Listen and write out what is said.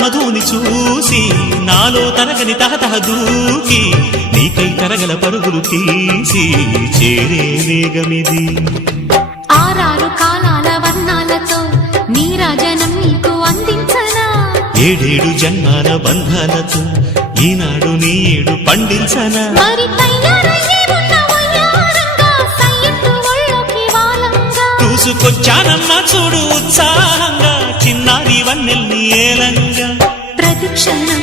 మధుని చూసి నాలో తరగని తహతహ దూకి నీకై తరగల పరుగులు తీసి చేరే వేగమిది. ఆరారు కాలాల వర్ణాలతో నీరాజనం నీకు అందించనా, ఏడేడు జన్మాల బంధాలతో ఈనాడు నీడు పండించనా. మరి తయారయ్యే ఉన్న వయ్యారంగా సయ్యత్తు ఒళ్ళోకి వాలంగా చూసుకొచ్చానమ్మా చూడు ఉత్సాహంగా చిన్నారి వన్నెల్ని ఏలంగా. ప్రతిక్షణం